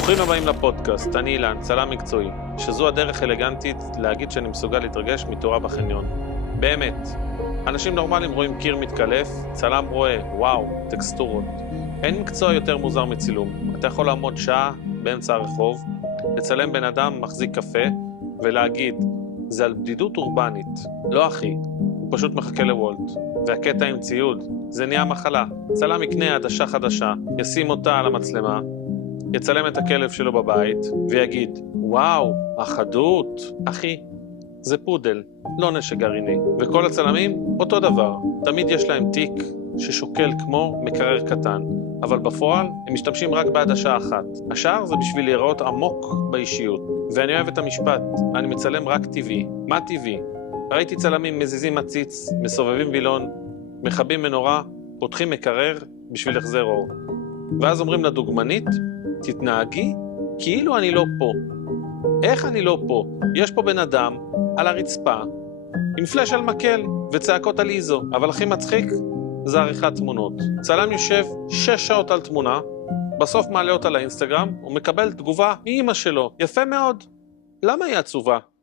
ברוכים הבאים לפודקאסט, אני אילן, צלם מקצועי, שזו הדרך אלגנטית להגיד שאני מסוגל להתרגש מתאורה בחניון. באמת, אנשים נורמליים רואים קיר מתקלף, צלם רואה, וואו, טקסטורות. אין מקצוע יותר מוזר מצילום. אתה יכול לעמוד שעה באמצע הרחוב, לצלם בן אדם מחזיק קפה, ולהגיד, זה על בדידות אורבנית. לא אחי, הוא פשוט מחכה לוולט. והקטע עם ציוד, זה נהיה מחלה. צלם יקנה עדשה חדשה, ישים אותה על המצלמה, יצלם את הכלב שלו בבית, ויגיד, וואו, החדות. אחי, זה פודל, לא נשק גרעיני. וכל הצלמים, אותו דבר. תמיד יש להם תיק ששוקל כמו מקרר קטן, אבל בפועל הם משתמשים רק בעדשה אחת. השאר זה בשביל להיראות עמוק באישיות. ואני אוהב את המשפט, אני מצלם רק טבעי. מה טבעי? ראיתי צלמים מזיזים מציץ, מסובבים וילון, מכבים מנורה, פותחים מקרר בשביל החזר אור. ואז אומרים לדוגמנית, תתנהגי כאילו אני לא פה. איך אני לא פה? יש פה בן אדם על הרצפה עם פלש על מקל וצעקות על איזו, אבל הכי מצחיק זה עריכת תמונות. צלם יושב 6 שעות על תמונה, בסוף מעלה אותה לאינסטגרם ומקבל תגובה מאמא שלו. יפה מאוד. למה היא עצובה?